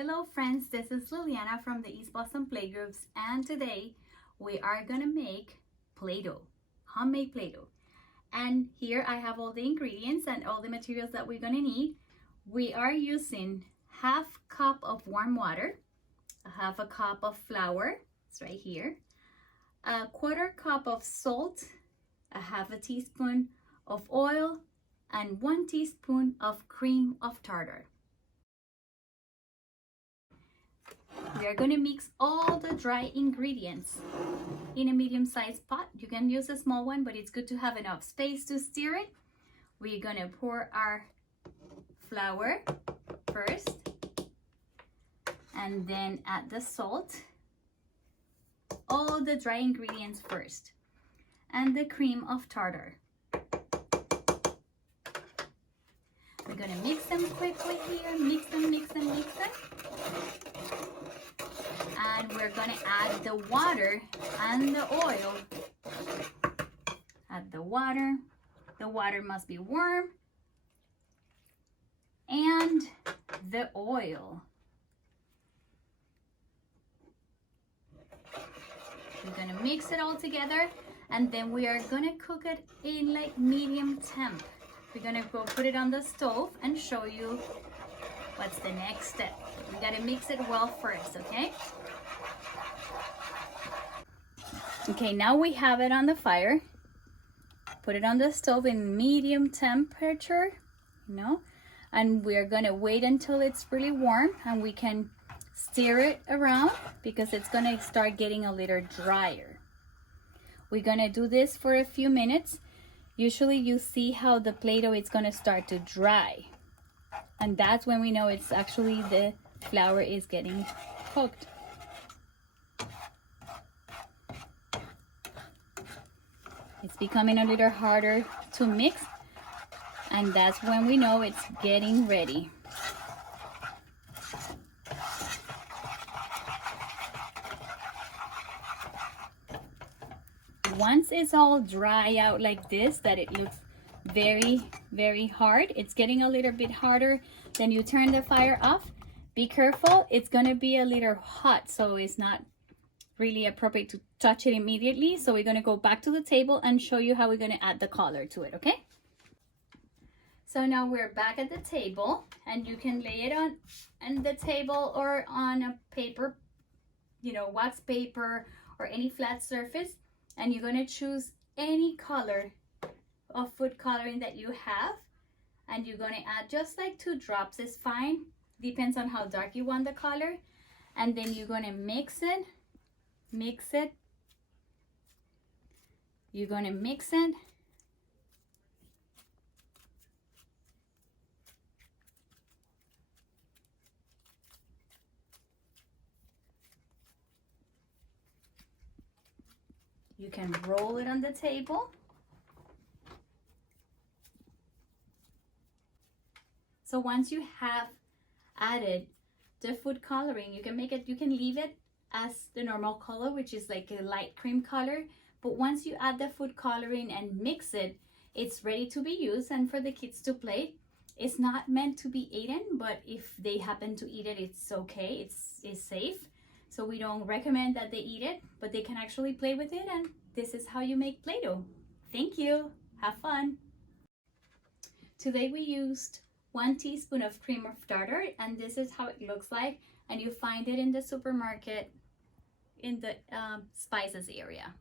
Hello friends, this is Liliana from the East Boston Playgroups, and today we are gonna make Play-Doh, homemade Play-Doh. And here I have all the ingredients and all the materials that we're gonna need. We are using half cup of warm water, a half a cup of flour, it's right here, a quarter cup of salt, a half a teaspoon of oil, and 1 teaspoon of cream of tartar. We are going to mix all the dry ingredients in a medium-sized pot. You can use a small one, but it's good to have enough space to stir it. We're going to pour our flour first, and then add the salt, all the dry ingredients first, and the cream of tartar. We're going to mix them quickly here, mix them. And we're going to add the water and the oil. Add the water. The water must be warm. And the oil. We're going to mix it all together, and then we are going to cook it in like medium temp. We're going to go put it on the stove and show you what's the next step. We got to mix it well first, okay? Okay, now we have it on the fire. Put it on the stove in medium temperature, and we're gonna wait until it's really warm and we can stir it around because it's gonna start getting a little drier. We're gonna do this for a few minutes. Usually you see how the Play-Doh is gonna start to dry. And that's when we know it's actually the flour is getting cooked. It's becoming a little harder to mix, and that's when we know it's getting ready. Once it's all dry out like this, that it looks very hard, it's getting a little bit harder, then you turn the fire off. Be careful, it's gonna be a little hot, so it's not really appropriate to touch it immediately. So we're going to go back to the table and show you how we're going to add the color to it, okay? So now we're back at the table, and you can lay it on the table or on a paper, wax paper or any flat surface, and you're going to choose any color of food coloring that you have, and you're going to add just like 2 drops is fine, depends on how dark you want the color. And then you're going to mix it. You're going to mix it. You can roll it on the table. So once you have added the food coloring, you can leave it as the normal color, which is like a light cream color. But once you add the food coloring and mix it, it's ready to be used and for the kids to play. It's not meant to be eaten, but if they happen to eat it, it's okay, it's safe. So we don't recommend that they eat it, but they can actually play with it, and this is how you make Play-Doh. Thank you, have fun. Today we used 1 teaspoon of cream of tartar, and this is how it looks like, and you find it in the supermarket in the spices area.